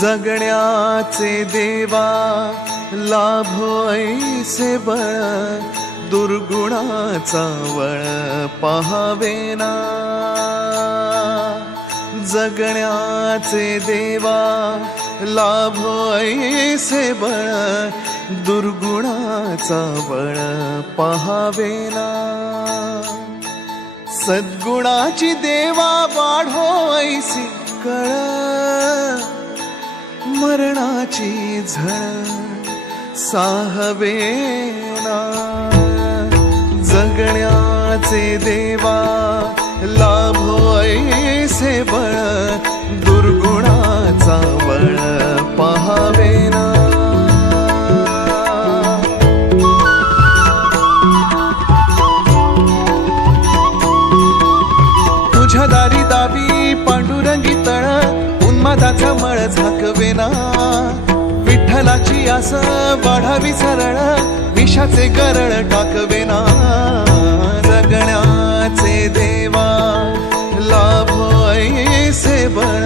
जगण्याचे देवा लाभो ऐसे बळ, दुर्गुणाचा वळ पहावेना। जगण्याचे देवा लाभो ऐसे बळ, दुर्गुणाचा बळ पहावेना। सद्गुणाची देवा वाढो ऐसी कळ, मरणाची झळ साहवेना। जगण्याचे देवा लाभो ऐसे बळ, दुर्गुणाचा बळ पहावेना। तुझ्या दारी दावी पांडुरंगी तळ, उन्मादाचा मळ झाकवेना। विठ्ठलाची आस वाढावी सरळ, विषाचे गरळ टाकवेना। जगण्याचे देवा लाभो ऐसे बळ,